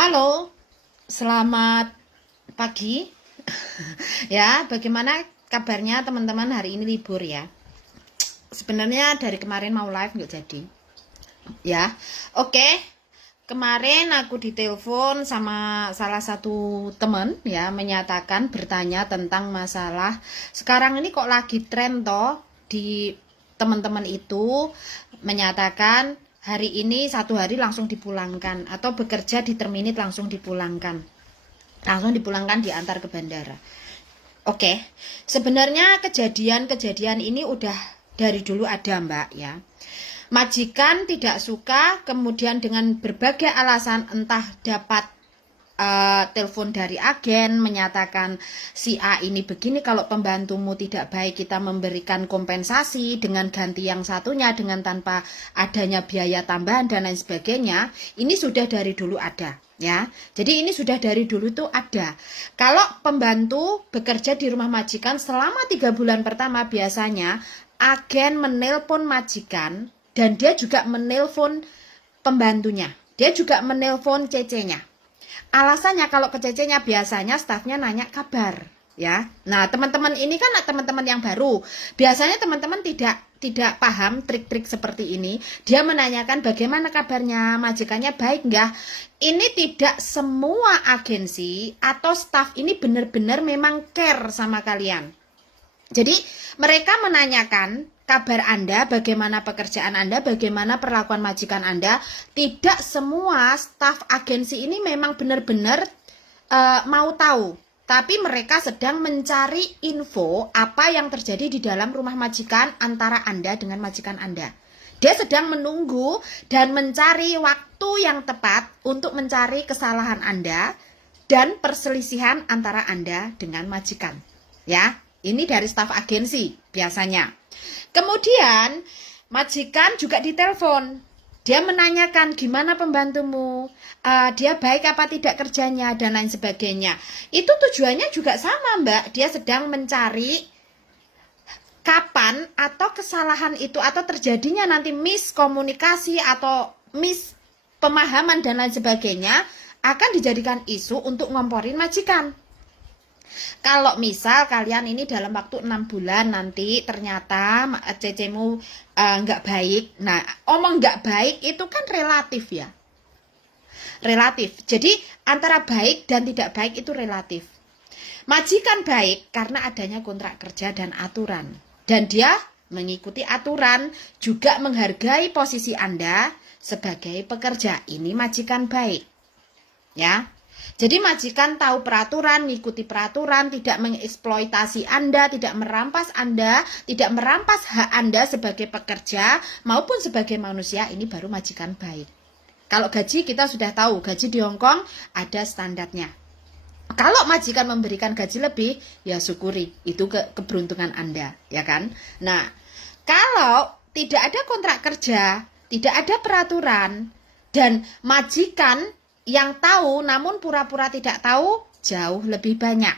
Halo, selamat pagi. Ya, bagaimana kabarnya teman-teman hari ini libur ya? Sebenarnya dari kemarin mau live nggak jadi. Ya, oke. Kemarin aku ditelepon sama salah satu teman ya, menyatakan bertanya tentang masalah sekarang ini kok lagi tren toh di teman-teman itu menyatakan hari ini satu hari langsung dipulangkan atau bekerja di terminit langsung dipulangkan. Langsung dipulangkan diantar ke bandara. Oke, sebenarnya kejadian-kejadian ini udah dari dulu ada Mbak ya. Majikan tidak suka, kemudian dengan berbagai alasan entah dapat telepon dari agen menyatakan si A ini begini, kalau pembantumu tidak baik kita memberikan kompensasi dengan ganti yang satunya dengan tanpa adanya biaya tambahan dan lain sebagainya. Ini sudah dari dulu ada ya. Jadi ini sudah dari dulu tuh ada. Kalau pembantu bekerja di rumah majikan selama 3 bulan pertama biasanya agen menelpon majikan dan dia juga menelpon pembantunya. Dia juga menelpon CC-nya. Alasannya kalau ke CC-nya biasanya stafnya nanya kabar, ya. Nah, teman-teman ini kan teman-teman yang baru. Biasanya teman-teman tidak paham trik-trik seperti ini. Dia menanyakan bagaimana kabarnya, majikannya baik enggak. Ini tidak semua agensi atau staf ini benar-benar memang care sama kalian. Jadi mereka menanyakan kabar Anda, bagaimana pekerjaan Anda, bagaimana perlakuan majikan Anda. Tidak semua staf agensi ini memang benar-benar mau tahu. Tapi mereka sedang mencari info apa yang terjadi di dalam rumah majikan antara Anda dengan majikan Anda. Dia sedang menunggu dan mencari waktu yang tepat untuk mencari kesalahan Anda dan perselisihan antara Anda dengan majikan. Ya. Ini dari staf agensi biasanya. Kemudian majikan juga ditelepon. Dia menanyakan gimana pembantumu, dia baik apa tidak kerjanya dan lain sebagainya. Itu tujuannya juga sama Mbak. Dia sedang mencari kapan atau kesalahan itu atau terjadinya nanti miskomunikasi atau mispemahaman dan lain sebagainya akan dijadikan isu untuk ngomporin majikan. Kalau misal kalian ini dalam waktu 6 bulan nanti ternyata CC-mu nggak baik. Nah, omong nggak baik itu kan relatif ya. Relatif. Jadi antara baik dan tidak baik itu relatif. Majikan baik karena adanya kontrak kerja dan aturan. Dan dia mengikuti aturan, juga menghargai posisi Anda sebagai pekerja. Ini majikan baik. Ya. Jadi majikan tahu peraturan, mengikuti peraturan, tidak mengeksploitasi Anda, tidak merampas Anda, tidak merampas hak Anda sebagai pekerja maupun sebagai manusia. Ini baru majikan baik. Kalau gaji kita sudah tahu, gaji di Hong Kong ada standarnya. Kalau majikan memberikan gaji lebih, ya syukuri, itu keberuntungan Anda, ya kan? Nah, kalau tidak ada kontrak kerja, tidak ada peraturan, dan majikan yang tahu namun pura-pura tidak tahu jauh lebih banyak.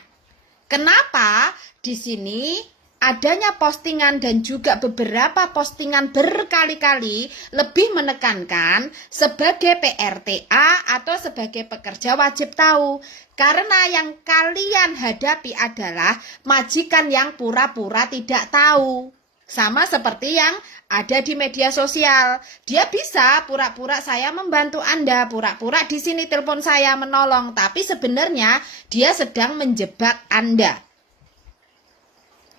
Kenapa? Di sini adanya postingan dan juga beberapa postingan berkali-kali lebih menekankan sebagai PRTA atau sebagai pekerja wajib tahu. Karena yang kalian hadapi adalah majikan yang pura-pura tidak tahu. Sama seperti yang ada di media sosial. Dia bisa pura-pura saya membantu Anda, pura-pura di sini telepon saya menolong, tapi sebenarnya dia sedang menjebak Anda.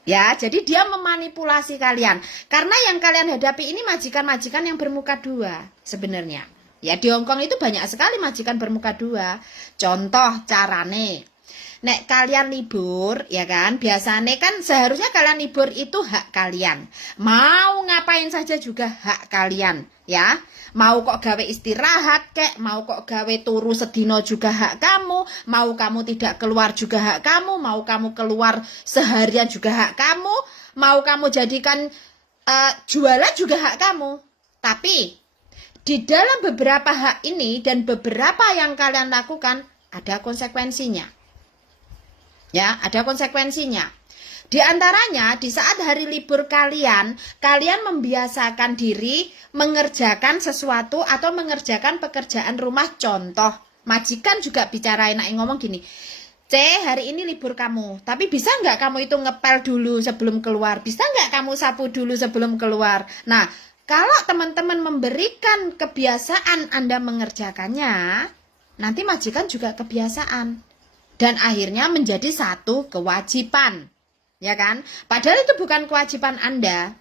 Ya, jadi dia memanipulasi kalian. Karena yang kalian hadapi ini majikan-majikan yang bermuka dua sebenarnya. Ya, di Hong Kong itu banyak sekali majikan bermuka dua. Contoh carane. Nek kalian libur, ya kan, biasanya kan seharusnya kalian libur itu hak kalian. Mau ngapain saja juga hak kalian, ya. Mau kok gawe istirahat kek, mau kok gawe turu sedino juga hak kamu, mau kamu tidak keluar juga hak kamu, mau kamu keluar seharian juga hak kamu, mau kamu jadikan jualan juga hak kamu. Tapi di dalam beberapa hak ini dan beberapa yang kalian lakukan ada konsekuensinya. Ya, ada konsekuensinya. Di antaranya, di saat hari libur kalian membiasakan diri mengerjakan sesuatu atau mengerjakan pekerjaan rumah. Contoh, Majikan juga bicara enak, ngomong gini, C, hari ini libur kamu, tapi bisa nggak kamu itu ngepel dulu sebelum keluar? Bisa nggak kamu sapu dulu sebelum keluar? Nah, kalau teman-teman memberikan kebiasaan Anda mengerjakannya, nanti majikan juga kebiasaan. Dan akhirnya menjadi satu kewajiban. Ya kan? Padahal itu bukan kewajiban Anda.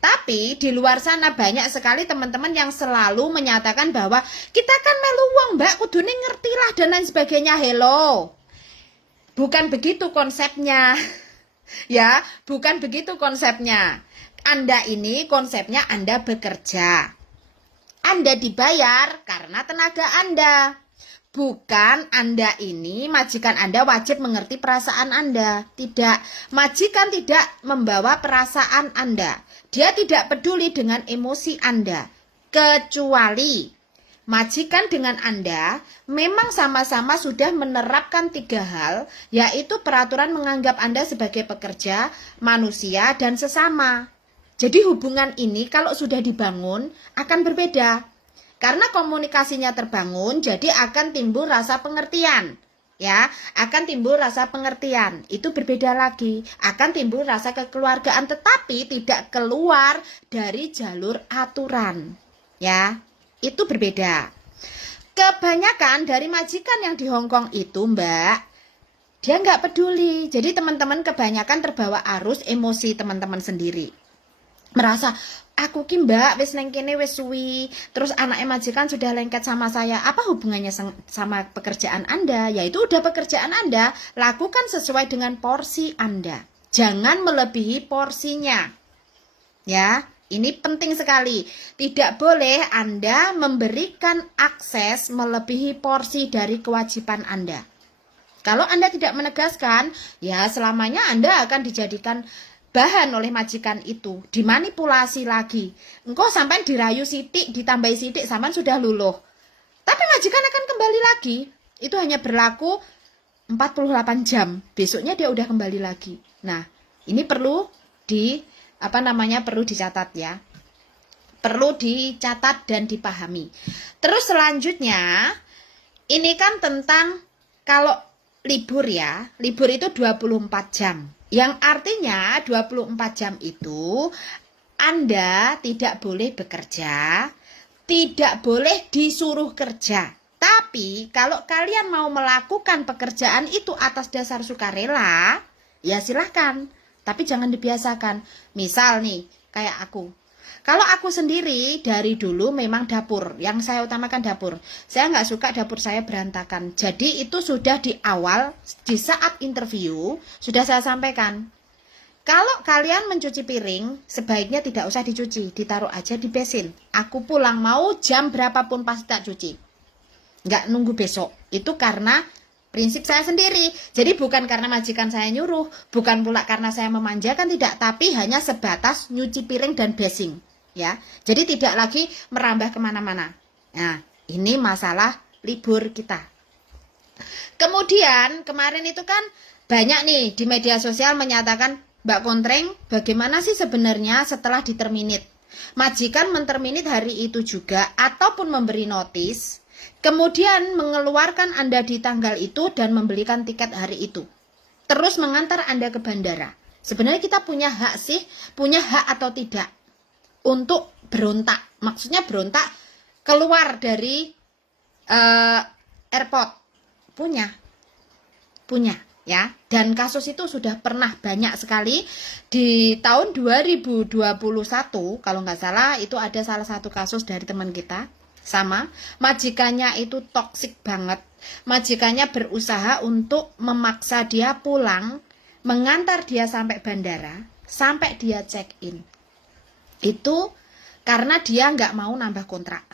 Tapi di luar sana banyak sekali teman-teman yang selalu menyatakan bahwa kita kan melu wong mbak, kudune ngertilah dan lain sebagainya. Hello, bukan begitu konsepnya. Ya, bukan begitu konsepnya. Anda ini konsepnya Anda bekerja. Anda dibayar karena tenaga Anda. Bukan Anda ini, majikan Anda wajib mengerti perasaan Anda. Tidak, majikan tidak membawa perasaan Anda. Dia tidak peduli dengan emosi Anda. Kecuali majikan dengan Anda memang sama-sama sudah menerapkan 3 hal, yaitu peraturan menganggap Anda sebagai pekerja, manusia, dan sesama. Jadi hubungan ini kalau sudah dibangun akan berbeda. Karena komunikasinya terbangun, jadi akan timbul rasa pengertian. Ya, akan timbul rasa pengertian. Itu berbeda lagi. Akan timbul rasa kekeluargaan, tetapi tidak keluar dari jalur aturan. Ya, itu berbeda. Kebanyakan dari majikan yang di Hong Kong itu, Mbak, dia nggak peduli. Jadi teman-teman kebanyakan terbawa arus emosi teman-teman sendiri. Merasa, aku ki mbak wis neng kene wis suwi, terus anaknya majikan sudah lengket sama saya, apa hubungannya sama pekerjaan Anda? Yaitu udah pekerjaan Anda, lakukan sesuai dengan porsi Anda, jangan melebihi porsinya. Ya, ini penting sekali. Tidak boleh Anda memberikan akses melebihi porsi dari kewajiban Anda. Kalau Anda tidak menegaskan, ya selamanya Anda akan dijadikan bahan oleh majikan itu, dimanipulasi lagi. Engkau sampai dirayu sidik, ditambahi sidik, sampai sudah luluh. Tapi majikan akan kembali lagi. Itu hanya berlaku 48 jam. Besoknya dia udah kembali lagi. Nah, ini perlu perlu dicatat ya. Perlu dicatat dan dipahami. Terus selanjutnya, ini kan tentang kalau libur ya, libur itu 24 jam. Yang artinya 24 jam itu Anda tidak boleh bekerja, tidak boleh disuruh kerja. Tapi kalau kalian mau melakukan pekerjaan itu atas dasar sukarela, ya silahkan. Tapi jangan dibiasakan. Misal nih, kayak aku. Kalau aku sendiri dari dulu memang dapur, yang saya utamakan dapur. Saya nggak suka dapur saya berantakan. Jadi itu sudah di awal, di saat interview, sudah saya sampaikan. Kalau kalian mencuci piring, sebaiknya tidak usah dicuci, ditaruh aja di basin. Aku pulang mau jam berapapun pasti tak cuci. Nggak nunggu besok. Itu karena prinsip saya sendiri. Jadi bukan karena majikan saya nyuruh, bukan pula karena saya memanjakan, tidak. Tapi hanya sebatas nyuci piring dan basing. Ya, jadi tidak lagi merambah kemana-mana. Nah, ini masalah libur kita. Kemudian kemarin itu kan banyak nih di media sosial menyatakan, Mbak Kontreng, bagaimana sih sebenarnya setelah diterminit? Majikan menterminit hari itu juga ataupun memberi notis, kemudian mengeluarkan Anda di tanggal itu dan membelikan tiket hari itu. Terus mengantar Anda ke bandara. Sebenarnya kita punya hak sih, punya hak atau tidak untuk berontak, maksudnya berontak keluar dari airport, punya ya. Dan kasus itu sudah pernah banyak sekali di tahun 2021 kalau nggak salah, itu ada salah satu kasus dari teman kita, sama majikannya itu toksik banget. Majikannya berusaha untuk memaksa dia pulang, mengantar dia sampai bandara, sampai dia check in. Itu karena dia nggak mau nambah kontrak.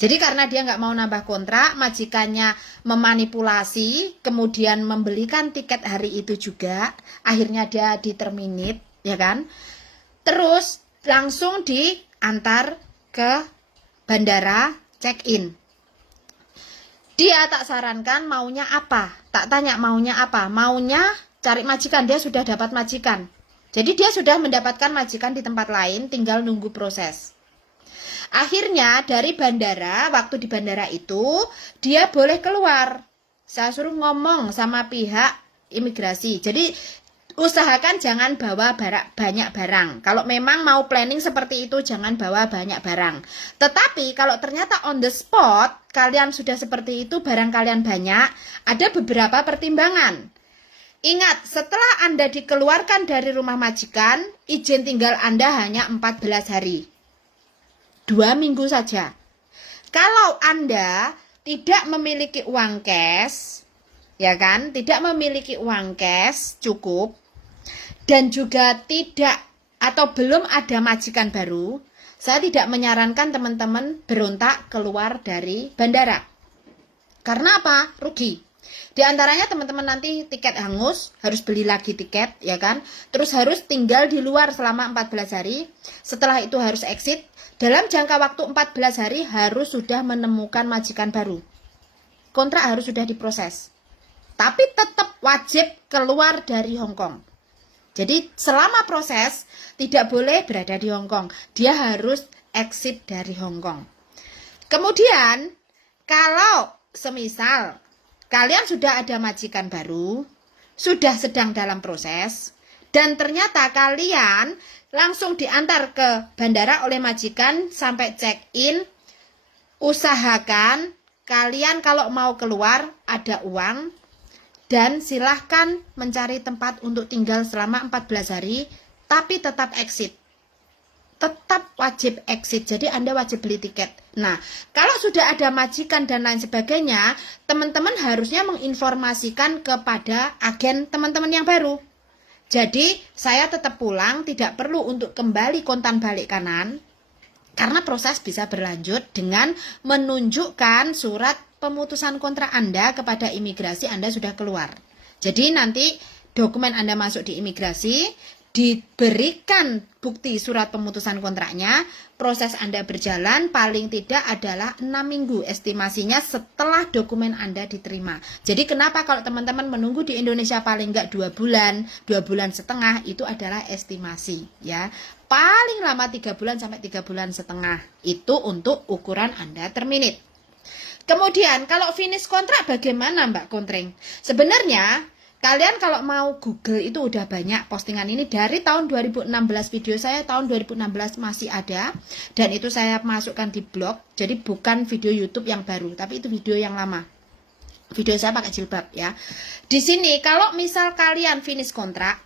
Jadi karena dia nggak mau nambah kontrak, majikannya memanipulasi, kemudian membelikan tiket hari itu juga, akhirnya dia diterminit, ya kan? Terus langsung diantar ke bandara, check in. Dia tak sarankan maunya apa, tak tanya maunya apa, maunya cari majikan, dia sudah dapat majikan. Jadi dia sudah mendapatkan majikan di tempat lain, tinggal nunggu proses. Akhirnya dari bandara, waktu di bandara itu dia boleh keluar. Saya suruh ngomong sama pihak imigrasi. Jadi usahakan jangan bawa banyak barang. Kalau memang mau planning seperti itu, jangan bawa banyak barang. Tetapi kalau ternyata on the spot kalian sudah seperti itu, barang kalian banyak, ada beberapa pertimbangan. Ingat, setelah Anda dikeluarkan dari rumah majikan, izin tinggal Anda hanya 14 hari. 2 minggu saja. Kalau Anda tidak memiliki uang cash, ya kan, tidak memiliki uang cash cukup, dan juga tidak atau belum ada majikan baru, saya tidak menyarankan teman-teman berontak keluar dari bandara. Karena apa? Rugi. Di antaranya teman-teman nanti tiket hangus, harus beli lagi tiket, ya kan? Terus harus tinggal di luar selama 14 hari. Setelah itu harus exit. Dalam jangka waktu 14 hari harus sudah menemukan majikan baru. Kontrak harus sudah diproses. Tapi tetap wajib keluar dari Hong Kong. Jadi selama proses tidak boleh berada di Hong Kong. Dia harus exit dari Hong Kong. Kemudian kalau semisal kalian sudah ada majikan baru, sudah sedang dalam proses, dan ternyata kalian langsung diantar ke bandara oleh majikan sampai check-in, usahakan kalian kalau mau keluar ada uang, dan silahkan mencari tempat untuk tinggal selama 14 hari, tapi tetap exit. Tetap wajib exit, jadi Anda wajib beli tiket. Nah, kalau sudah ada majikan dan lain sebagainya, teman-teman harusnya menginformasikan kepada agen teman-teman yang baru. Jadi, saya tetap pulang, tidak perlu untuk kembali kontan balik kanan, karena proses bisa berlanjut dengan menunjukkan surat pemutusan kontrak Anda kepada imigrasi Anda sudah keluar. Jadi nanti dokumen Anda masuk di imigrasi, diberikan bukti surat pemutusan kontraknya, proses Anda berjalan paling tidak adalah 6 minggu estimasinya setelah dokumen Anda diterima. Jadi kenapa kalau teman-teman menunggu di Indonesia paling enggak 2 bulan, 2 bulan setengah, itu adalah estimasi ya. Paling lama 3 bulan sampai 3 bulan setengah. Itu untuk ukuran Anda terminate. Kemudian kalau finish kontrak bagaimana Mbak Kontreng? Sebenarnya kalian kalau mau Google itu udah banyak postingan ini dari tahun 2016, video saya tahun 2016 masih ada dan itu saya masukkan di blog. Jadi bukan video YouTube yang baru, tapi itu video yang lama. Video saya pakai jilbab ya. Di sini kalau misal kalian finish kontrak,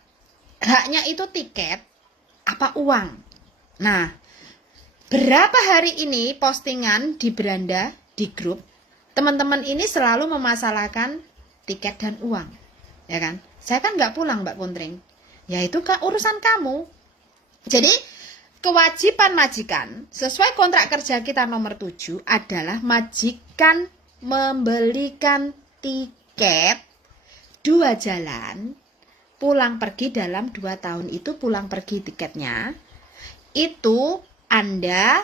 haknya itu tiket apa uang. Nah, berapa hari ini postingan di beranda, di grup, teman-teman ini selalu memasalahkan tiket dan uang. Ya kan? Saya kan nggak pulang Mbak Kontreng. Ya itu urusan kamu. Jadi kewajiban majikan sesuai kontrak kerja kita nomor 7 adalah majikan membelikan tiket 2 jalan pulang pergi dalam 2 tahun itu pulang pergi tiketnya. Itu Anda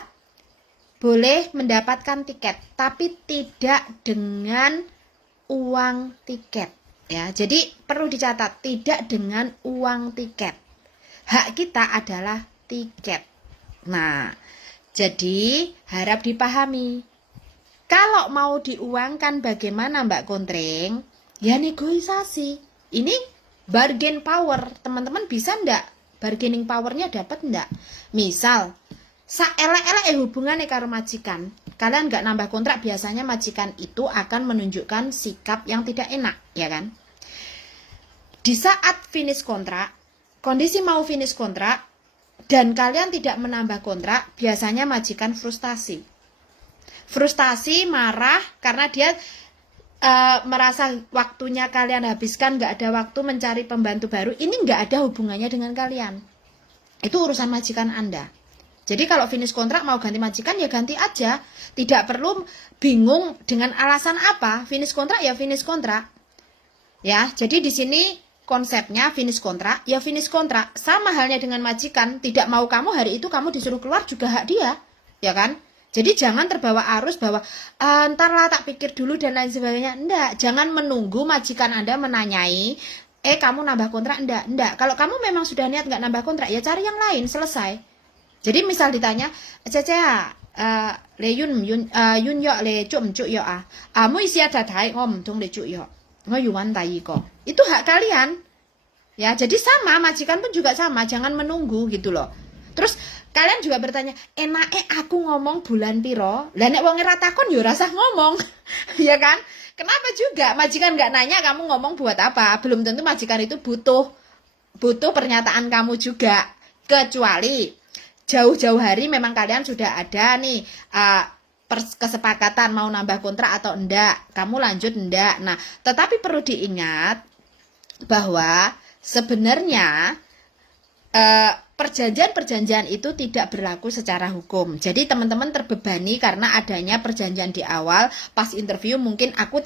boleh mendapatkan tiket tapi tidak dengan uang tiket. Ya, jadi perlu dicatat, tidak dengan uang tiket. Hak kita adalah tiket. Nah, jadi harap dipahami. Kalau mau diuangkan bagaimana Mbak Kontreng? Ya negosiasi. Ini bargain power. Teman-teman bisa enggak? Bargaining powernya dapat enggak? Misal, saelek-elek hubungannya karo majikan. Kalian nggak nambah kontrak, biasanya majikan itu akan menunjukkan sikap yang tidak enak, ya kan? Di saat finish kontrak, kondisi mau finish kontrak, dan kalian tidak menambah kontrak, biasanya majikan frustasi. Frustasi, marah, karena dia merasa waktunya kalian habiskan, nggak ada waktu mencari pembantu baru, ini nggak ada hubungannya dengan kalian. Itu urusan majikan Anda. Jadi kalau finish kontrak mau ganti majikan ya ganti aja. Tidak perlu bingung dengan alasan apa. Finish kontrak ya finish kontrak. Ya, jadi di sini konsepnya finish kontrak ya finish kontrak. Sama halnya dengan majikan. Tidak mau kamu hari itu kamu disuruh keluar juga hak dia. Ya kan? Jadi jangan terbawa arus bahwa ntar lah tak pikir dulu dan lain sebagainya. Enggak, jangan menunggu majikan Anda menanyai, kamu nambah kontrak? Enggak. Kalau kamu memang sudah niat nggak nambah kontrak ya cari yang lain, selesai. Jadi misal ditanya, Cece, le yun yo le cum cu yo mu isia datai ngom dong le cu yo ngoyuan tai ko. Itu hak kalian. Ya, jadi sama, majikan pun juga sama, jangan menunggu gitu loh. Terus kalian juga bertanya, aku ngomong bulan piro? Lah nek wong ora takon yo rasah ngomong. Ya kan? Kenapa juga majikan nggak nanya kamu ngomong buat apa? Belum tentu majikan itu butuh pernyataan kamu juga. Kecuali jauh-jauh hari memang kalian sudah ada nih kesepakatan mau nambah kontrak atau enggak, kamu lanjut enggak. Nah, tetapi perlu diingat bahwa sebenarnya perjanjian-perjanjian itu tidak berlaku secara hukum. Jadi teman-teman terbebani karena adanya perjanjian di awal. Pas interview mungkin aku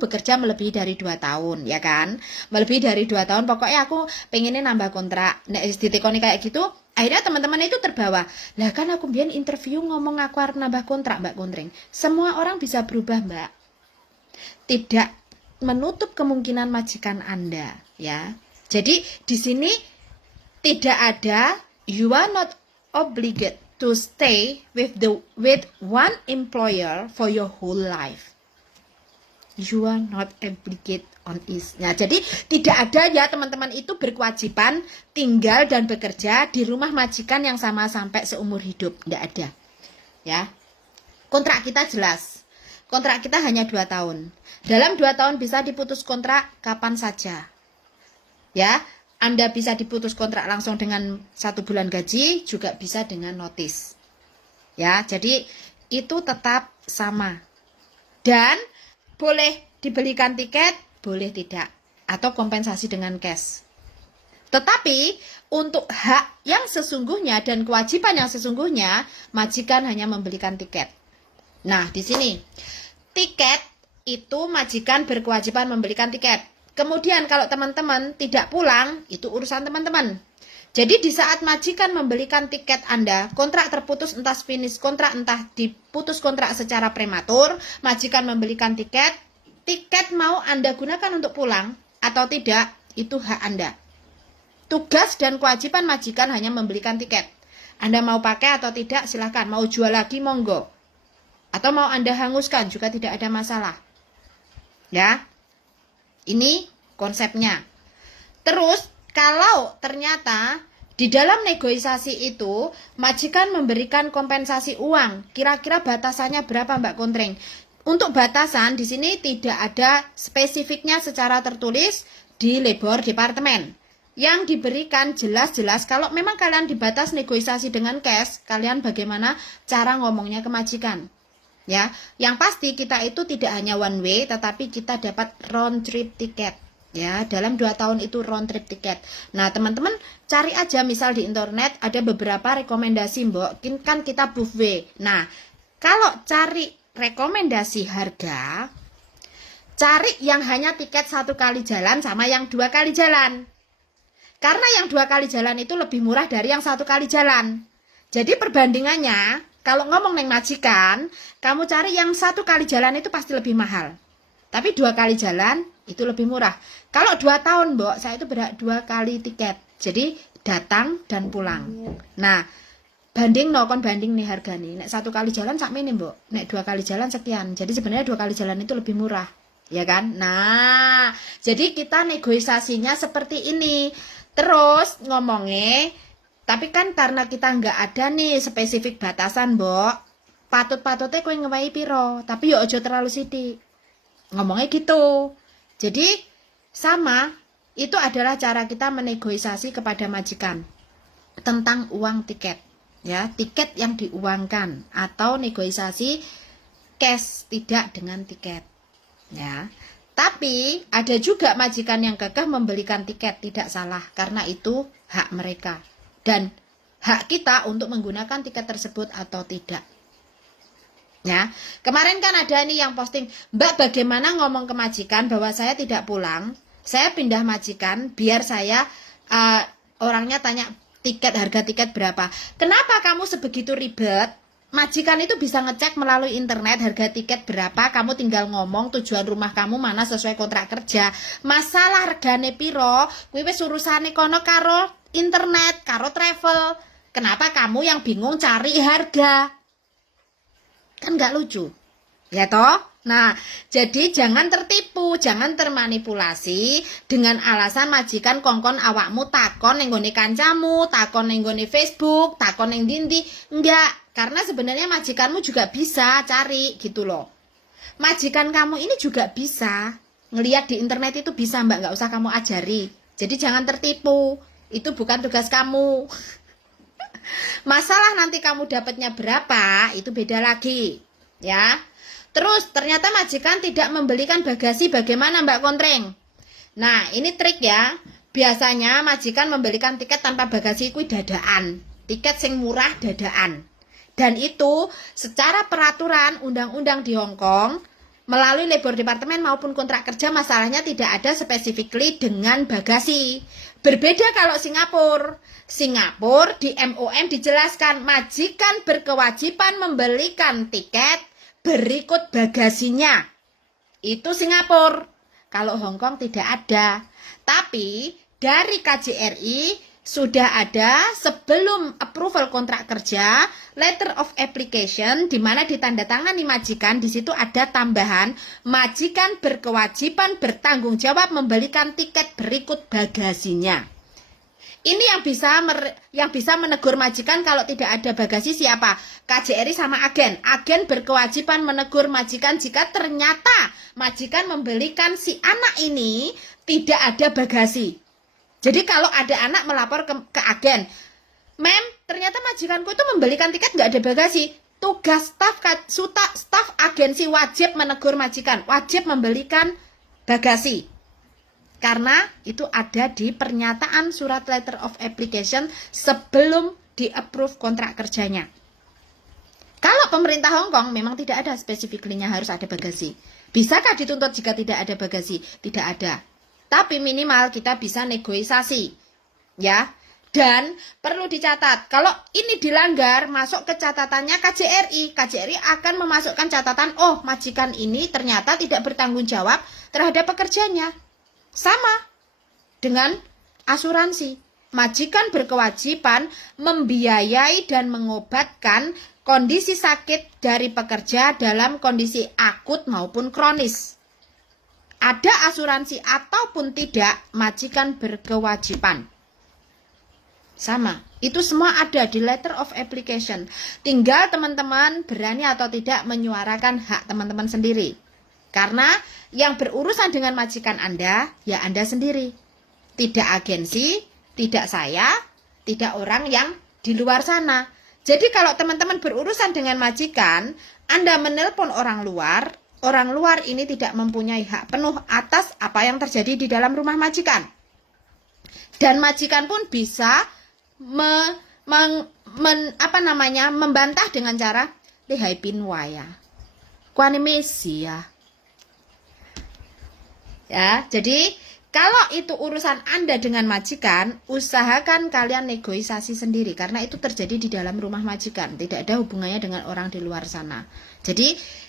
bekerja melebihi dari 2 tahun, ya kan? Melebihi dari 2 tahun, pokoknya aku pengennya nambah kontrak. Nah, ditekoni kayak gitu, akhirnya teman-teman itu terbawa. Lah kan aku biar interview ngomong aku harus nambah kontrak, Mbak Kontring. Semua orang bisa berubah, Mbak. Tidak menutup kemungkinan majikan Anda, ya. Jadi di sini tidak ada you are not obligated to stay with one employer for your whole life. You are not obligated on it. Nah, jadi tidak ada ya teman-teman itu berkewajiban tinggal dan bekerja di rumah majikan yang sama sampai seumur hidup. Tidak ada. Ya. Kontrak kita jelas. Kontrak kita hanya 2 tahun. Dalam 2 tahun bisa diputus kontrak kapan saja. Ya, Anda bisa diputus kontrak langsung dengan 1 bulan gaji, juga bisa dengan notis. Ya, jadi itu tetap sama. Dan boleh dibelikan tiket, boleh tidak. Atau kompensasi dengan cash. Tetapi untuk hak yang sesungguhnya dan kewajiban yang sesungguhnya, majikan hanya membelikan tiket. Nah, di sini tiket itu majikan berkewajiban membelikan tiket. Kemudian kalau teman-teman tidak pulang, itu urusan teman-teman. Jadi di saat majikan membelikan tiket Anda, kontrak terputus entah finish kontrak, entah diputus kontrak secara prematur, majikan membelikan tiket mau Anda gunakan untuk pulang atau tidak, itu hak Anda. Tugas dan kewajiban majikan hanya membelikan tiket. Anda mau pakai atau tidak, silahkan. Mau jual lagi, monggo. Atau mau Anda hanguskan, juga tidak ada masalah. Ya. Ini konsepnya. Terus, kalau ternyata di dalam negosiasi itu, majikan memberikan kompensasi uang, kira-kira batasannya berapa, Mbak Kontring? Untuk batasan, di sini tidak ada spesifiknya secara tertulis di labor departemen. Yang diberikan jelas-jelas, kalau memang kalian dibatas negosiasi dengan cash, kalian bagaimana cara ngomongnya ke majikan. Ya, yang pasti kita itu tidak hanya one way, tetapi kita dapat round trip tiket. Ya, dalam 2 tahun itu round trip tiket. Nah, teman-teman cari aja misal di internet ada beberapa rekomendasi, Mbok. Kan kita buffet. Nah, kalau cari rekomendasi harga, cari yang hanya tiket 1 kali jalan sama yang 2 kali jalan. Karena yang 2 kali jalan itu lebih murah dari yang 1 kali jalan. Jadi perbandingannya, kalau ngomong neng majikan, kamu cari yang 1 kali jalan itu pasti lebih mahal. Tapi 2 kali jalan itu lebih murah. Kalau 2 tahun, Mbok, saya itu berhak 2 kali tiket. Jadi datang dan pulang. Nah, banding kon banding nih harga nih. Nek 1 kali jalan sak ini, Mbok. Nek 2 kali jalan sekian. Jadi sebenarnya 2 kali jalan itu lebih murah. Ya kan? Nah, jadi kita negosiasinya seperti ini. Terus ngomongnya, tapi kan karena kita nggak ada nih spesifik batasan, Mbok, patut-patutnya kowe ngewahi piro, tapi yo aja terlalu sidik. Ngomongnya gitu. Jadi sama, itu adalah cara kita menegosiasi kepada majikan tentang uang tiket. Ya, tiket yang diuangkan atau negosiasi cash tidak dengan tiket. Ya. Tapi ada juga majikan yang gagah membelikan tiket, tidak salah karena itu hak mereka dan hak kita untuk menggunakan tiket tersebut atau tidak. Ya, kemarin kan ada nih yang posting, Mbak bagaimana ngomong ke majikan bahwa saya tidak pulang, saya pindah majikan biar saya orangnya tanya harga tiket berapa. Kenapa kamu sebegitu ribet? Majikan itu bisa ngecek melalui internet harga tiket berapa, kamu tinggal ngomong tujuan rumah kamu mana sesuai kontrak kerja. Masalah regane piro, kuwi wis urusane kono karo internet, karo travel. Kenapa kamu yang bingung cari harga? Kan nggak lucu. Ya toh? Nah, jadi jangan tertipu, jangan termanipulasi dengan alasan majikan kongkon awakmu takon ning nggone kancamu, takon ning nggone Facebook, takon ning ndi. Enggak, karena sebenarnya majikanmu juga bisa cari gitu loh. Majikan kamu ini juga bisa ngelihat di internet, itu bisa Mbak, nggak usah kamu ajari. Jadi jangan tertipu, itu bukan tugas kamu. Masalah nanti kamu dapatnya berapa, itu beda lagi ya. Terus ternyata majikan tidak membelikan bagasi, bagaimana Mbak Kontreng? Nah, ini trik ya. Biasanya majikan membelikan tiket tanpa bagasi kuwi dadaan. Tiket sing murah dadaan. Dan itu secara peraturan undang-undang di Hong Kong melalui Labor Department maupun kontrak kerja, masalahnya tidak ada specifically dengan bagasi. Berbeda kalau Singapura. Singapura di MOM dijelaskan majikan berkewajiban membelikan tiket berikut bagasinya. Itu Singapura. Kalau Hong Kong tidak ada. Tapi dari KJRI sudah ada sebelum approval kontrak kerja, letter of application, di mana ditandatangani majikan. Di situ ada tambahan, majikan berkewajiban bertanggung jawab membelikan tiket berikut bagasinya. Ini yang bisa menegur majikan kalau tidak ada bagasi siapa? KJRI sama agen. Agen berkewajiban menegur majikan jika ternyata majikan membelikan si anak ini tidak ada bagasi. Jadi kalau ada anak melapor ke agen, "Mem, ternyata majikanku itu membelikan tiket nggak ada bagasi." Tugas staf agensi wajib menegur majikan, wajib membelikan bagasi. Karena itu ada di pernyataan surat letter of application sebelum di-approve kontrak kerjanya. Kalau pemerintah Hong Kong memang tidak ada spesifiknya harus ada bagasi. Bisakah dituntut jika tidak ada bagasi? Tidak ada. Tapi minimal kita bisa negosiasi. Ya. Dan perlu dicatat, kalau ini dilanggar, masuk ke catatannya KJRI. KJRI akan memasukkan catatan, oh majikan ini ternyata tidak bertanggung jawab terhadap pekerjanya. Sama dengan asuransi. Majikan berkewajiban membiayai dan mengobatkan kondisi sakit dari pekerja dalam kondisi akut maupun kronis. Ada asuransi ataupun tidak, majikan berkewajiban. Sama. Itu semua ada di letter of application. Tinggal teman-teman berani atau tidak menyuarakan hak teman-teman sendiri. Karena yang berurusan dengan majikan Anda, ya Anda sendiri. Tidak agensi, tidak saya, tidak orang yang di luar sana. Jadi kalau teman-teman berurusan dengan majikan, Anda menelpon orang luar ini tidak mempunyai hak penuh atas apa yang terjadi di dalam rumah majikan. Dan majikan pun bisa membantah dengan cara lihai pinwaya. Kuani mesi ya. Ya, jadi kalau itu urusan Anda dengan majikan, usahakan kalian negosiasi sendiri karena itu terjadi di dalam rumah majikan, tidak ada hubungannya dengan orang di luar sana. Jadi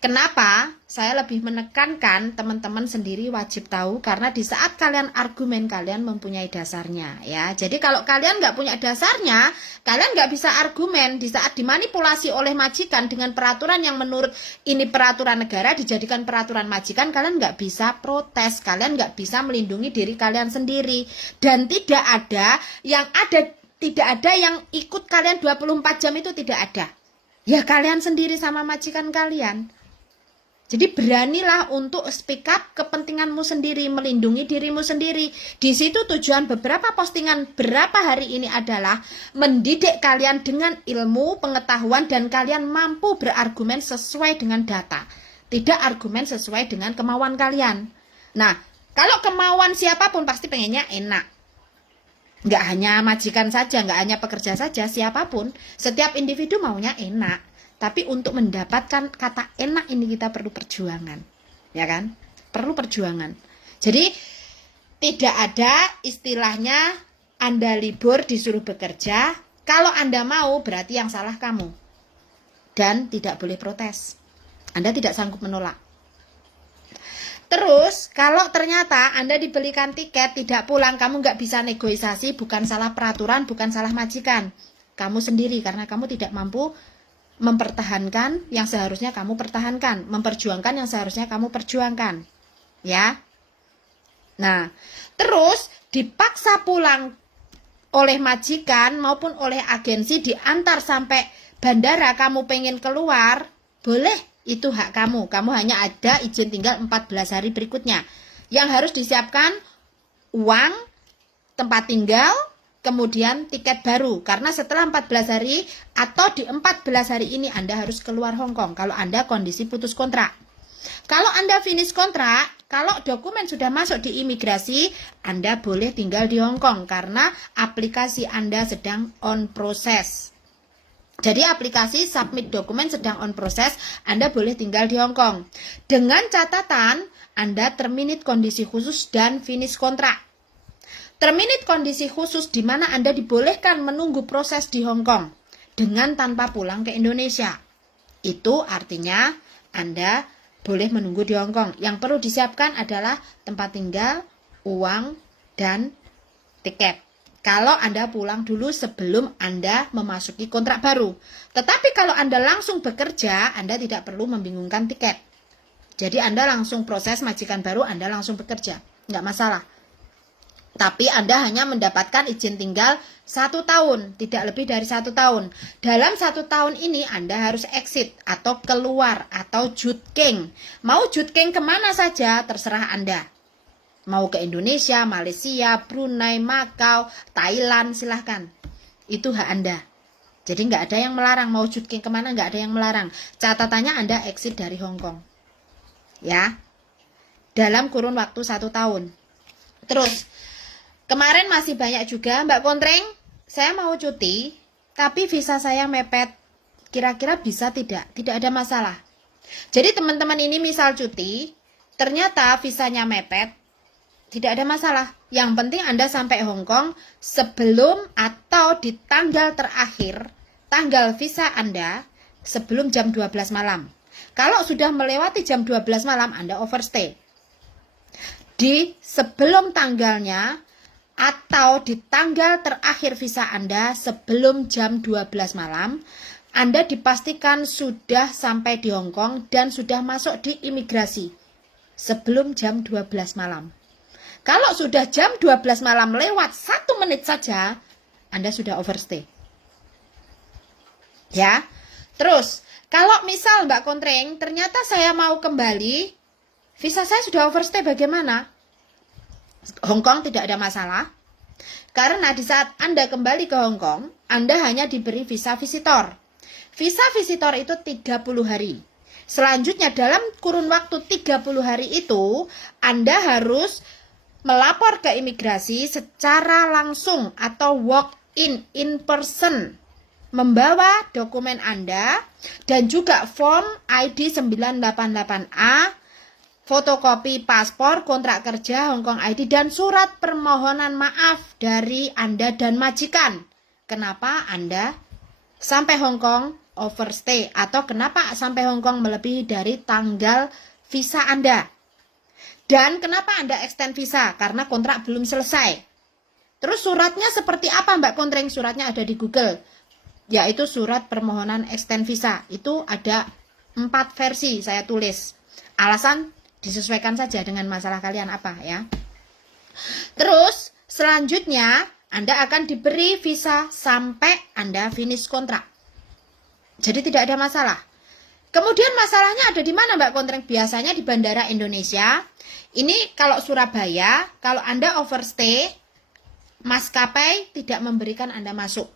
kenapa saya lebih menekankan teman-teman sendiri wajib tahu, karena di saat kalian argumen kalian mempunyai dasarnya ya. Jadi kalau kalian nggak punya dasarnya, kalian nggak bisa argumen. Di saat dimanipulasi oleh majikan dengan peraturan yang menurut ini peraturan negara dijadikan peraturan majikan, kalian nggak bisa protes, kalian nggak bisa melindungi diri kalian sendiri. Dan tidak ada yang ikut kalian 24 jam itu tidak ada. Ya kalian sendiri sama majikan kalian. Jadi beranilah untuk speak up kepentinganmu sendiri, melindungi dirimu sendiri. Di situ tujuan beberapa postingan berapa hari ini adalah mendidik kalian dengan ilmu, pengetahuan, dan kalian mampu berargumen sesuai dengan data. Tidak argumen sesuai dengan kemauan kalian. Nah, kalau kemauan siapapun pasti pengennya enak. Nggak hanya majikan saja, nggak hanya pekerja saja, siapapun. Setiap individu maunya enak. Tapi untuk mendapatkan kata enak ini kita perlu perjuangan. Ya kan? Perlu perjuangan. Jadi tidak ada istilahnya Anda libur disuruh bekerja. Kalau Anda mau berarti yang salah kamu. Dan tidak boleh protes. Anda tidak sanggup menolak. Terus kalau ternyata Anda dibelikan tiket tidak pulang, kamu nggak bisa negosiasi, bukan salah peraturan, bukan salah majikan. Kamu sendiri karena kamu tidak mampu mempertahankan yang seharusnya kamu pertahankan, memperjuangkan yang seharusnya kamu perjuangkan. Ya. Nah, terus dipaksa pulang oleh majikan maupun oleh agensi, diantar sampai bandara, kamu pengen keluar, boleh, itu hak kamu. Kamu hanya ada izin tinggal 14 hari berikutnya. Yang harus disiapkan uang, tempat tinggal, kemudian tiket baru. Karena setelah 14 hari atau di 14 hari ini Anda harus keluar Hong Kong kalau Anda kondisi putus kontrak. Kalau Anda finish kontrak, kalau dokumen sudah masuk di imigrasi, Anda boleh tinggal di Hong Kong karena aplikasi Anda sedang on proses. Jadi aplikasi submit dokumen sedang on proses, Anda boleh tinggal di Hong Kong. Dengan catatan, Anda terminate kondisi khusus dan finish kontrak. Terminate kondisi khusus di mana Anda dibolehkan menunggu proses di Hong Kong dengan tanpa pulang ke Indonesia. Itu artinya Anda boleh menunggu di Hong Kong. Yang perlu disiapkan adalah tempat tinggal, uang, dan tiket. Kalau Anda pulang dulu sebelum Anda memasuki kontrak baru. Tetapi kalau Anda langsung bekerja, Anda tidak perlu membingungkan tiket. Jadi Anda langsung proses majikan baru, Anda langsung bekerja. Nggak masalah. Tapi Anda hanya mendapatkan izin tinggal 1 tahun, tidak lebih dari 1 tahun. Dalam 1 tahun ini Anda harus exit atau keluar atau jutkeng. Mau jutkeng kemana saja, terserah Anda. Mau ke Indonesia, Malaysia, Brunei, Makau, Thailand, silahkan. Itu hak Anda. Jadi nggak ada yang melarang. Mau jutkeng kemana, nggak ada yang melarang. Catatannya Anda exit dari Hong Kong. Ya. Dalam kurun waktu 1 tahun. Terus, kemarin masih banyak juga, Mbak Kontreng, saya mau cuti, tapi visa saya mepet. Kira-kira bisa tidak? Tidak ada masalah. Jadi teman-teman ini misal cuti, ternyata visanya mepet, tidak ada masalah. Yang penting Anda sampai Hong Kong sebelum atau di tanggal terakhir, tanggal visa Anda sebelum jam 12 malam. Kalau sudah melewati jam 12 malam, Anda overstay. Di sebelum tanggalnya atau di tanggal terakhir visa Anda sebelum jam 12 malam, Anda dipastikan sudah sampai di Hong Kong dan sudah masuk di imigrasi sebelum jam 12 malam. Kalau sudah jam 12 malam lewat 1 menit saja, Anda sudah overstay. Ya. Terus, kalau misal Mbak Kontreng, ternyata saya mau kembali, visa saya sudah overstay, bagaimana? Hong Kong tidak ada masalah. Karena di saat Anda kembali ke Hong Kong, Anda hanya diberi visa visitor. Visa visitor itu 30 hari. Selanjutnya dalam kurun waktu 30 hari itu, Anda harus melapor ke imigrasi secara langsung atau walk in person, membawa dokumen Anda dan juga form ID 988A, fotokopi paspor, kontrak kerja, Hong Kong ID, dan surat permohonan maaf dari Anda dan majikan. Kenapa Anda sampai Hong Kong overstay atau kenapa sampai Hong Kong melebihi dari tanggal visa Anda? Dan kenapa Anda extend visa? Karena kontrak belum selesai. Terus suratnya seperti apa Mbak Kontreng? Suratnya ada di Google. Yaitu surat permohonan extend visa. Itu ada 4 versi saya tulis. Alasan disesuaikan saja dengan masalah kalian apa ya. Terus selanjutnya Anda akan diberi visa sampai Anda finish kontrak. Jadi tidak ada masalah. Kemudian masalahnya ada di mana Mbak Kontreng? Biasanya di Bandara Indonesia. Ini kalau Surabaya, kalau Anda overstay, maskapai tidak memberikan Anda masuk.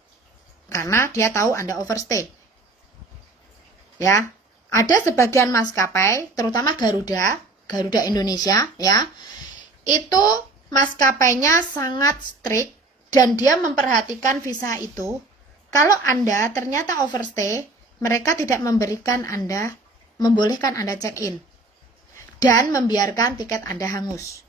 Karena dia tahu Anda overstay. Ya, ada sebagian maskapai, terutama Garuda Indonesia, ya, itu maskapainya sangat strict dan dia memperhatikan visa itu. Kalau Anda ternyata overstay, mereka tidak membolehkan Anda check-in dan membiarkan tiket Anda hangus.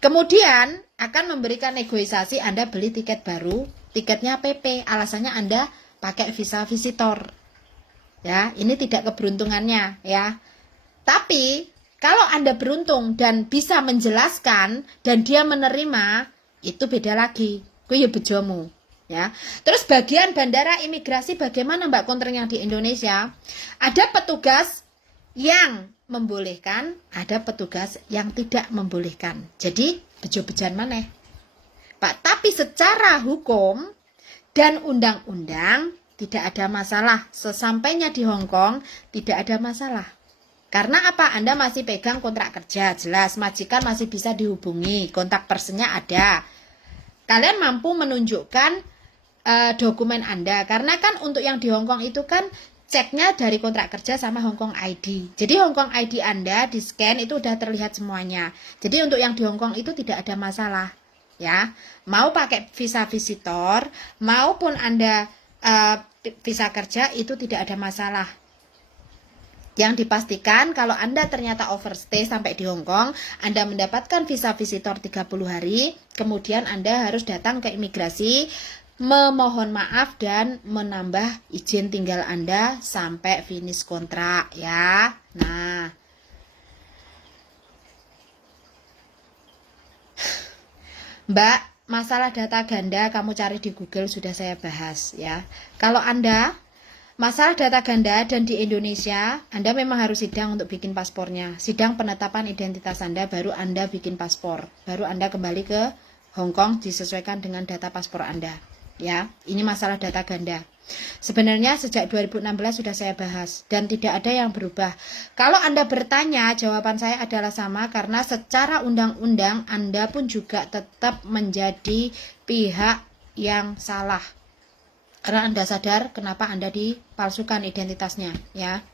Kemudian akan memberikan negosiasi Anda beli tiket baru, tiketnya PP, alasannya Anda pakai visa visitor. Ya, ini tidak keberuntungannya ya. Tapi kalau Anda beruntung dan bisa menjelaskan dan dia menerima, itu beda lagi. Kuwi ya bejomu. ya. Terus bagian bandara imigrasi bagaimana Mbak kontraknya di Indonesia? Ada petugas yang membolehkan, ada petugas yang tidak membolehkan. Jadi bejo-bejan maneh. Pak, tapi secara hukum dan undang-undang tidak ada masalah. Sesampainya di Hong Kong tidak ada masalah. Karena apa? Anda masih pegang kontrak kerja, jelas. Majikan masih bisa dihubungi, kontak personnya ada. Kalian mampu menunjukkan dokumen Anda. Karena kan untuk yang di Hong Kong itu kan ceknya dari kontrak kerja sama Hong Kong ID. Jadi Hong Kong ID Anda di scan itu udah terlihat semuanya. Jadi untuk yang di Hong Kong itu tidak ada masalah. Ya, mau pakai visa visitor maupun Anda visa kerja itu tidak ada masalah. Yang dipastikan kalau Anda ternyata overstay sampai di Hong Kong, Anda mendapatkan visa visitor 30 hari, kemudian Anda harus datang ke imigrasi, memohon maaf dan menambah izin tinggal Anda sampai finish kontrak ya. Nah, Mbak, masalah data ganda kamu cari di Google sudah saya bahas ya. Kalau Anda masalah data ganda dan di Indonesia, Anda memang harus sidang untuk bikin paspornya. Sidang penetapan identitas Anda, baru Anda bikin paspor. Baru Anda kembali ke Hong Kong disesuaikan dengan data paspor Anda. Ya, ini masalah data ganda. Sebenarnya sejak 2016 sudah saya bahas dan tidak ada yang berubah. Kalau Anda bertanya, jawaban saya adalah sama karena secara undang-undang Anda pun juga tetap menjadi pihak yang salah. Karena Anda sadar kenapa Anda dipalsukan identitasnya, ya.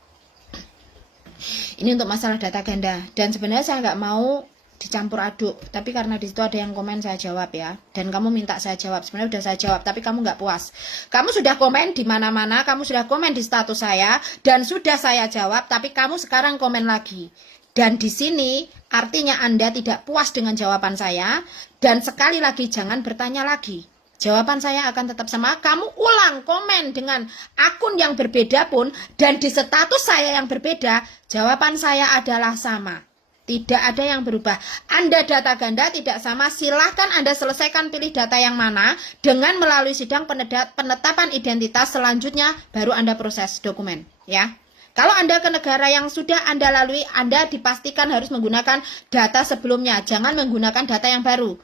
Ini untuk masalah data ganda. Dan sebenarnya saya nggak mau dicampur aduk, tapi karena di situ ada yang komen saya jawab ya. Dan kamu minta saya jawab, sebenarnya udah saya jawab, tapi kamu nggak puas. Kamu sudah komen di mana-mana, kamu sudah komen di status saya, dan sudah saya jawab, tapi kamu sekarang komen lagi. Dan di sini artinya Anda tidak puas dengan jawaban saya, dan sekali lagi jangan bertanya lagi. Jawaban saya akan tetap sama. Kamu ulang komen dengan akun yang berbeda pun dan di status saya yang berbeda, jawaban saya adalah sama. Tidak ada yang berubah. Anda data ganda tidak sama, silahkan Anda selesaikan pilih data yang mana dengan melalui sidang penetapan identitas selanjutnya baru Anda proses dokumen, ya. Kalau Anda ke negara yang sudah Anda lalui, Anda dipastikan harus menggunakan data sebelumnya, jangan menggunakan data yang baru.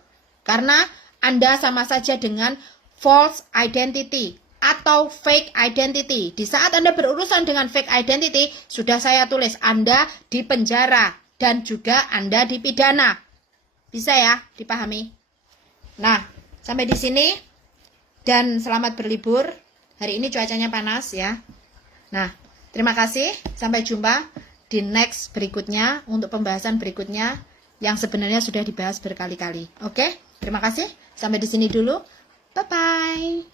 Karena Anda sama saja dengan false identity atau fake identity. Di saat Anda berurusan dengan fake identity, sudah saya tulis Anda dipenjara dan juga Anda dipidana. Bisa ya dipahami? Nah, sampai di sini dan selamat berlibur. Hari ini cuacanya panas ya. Nah, terima kasih. Sampai jumpa di next berikutnya untuk pembahasan berikutnya yang sebenarnya sudah dibahas berkali-kali. Oke? Terima kasih. Sampai di sini dulu. Bye-bye.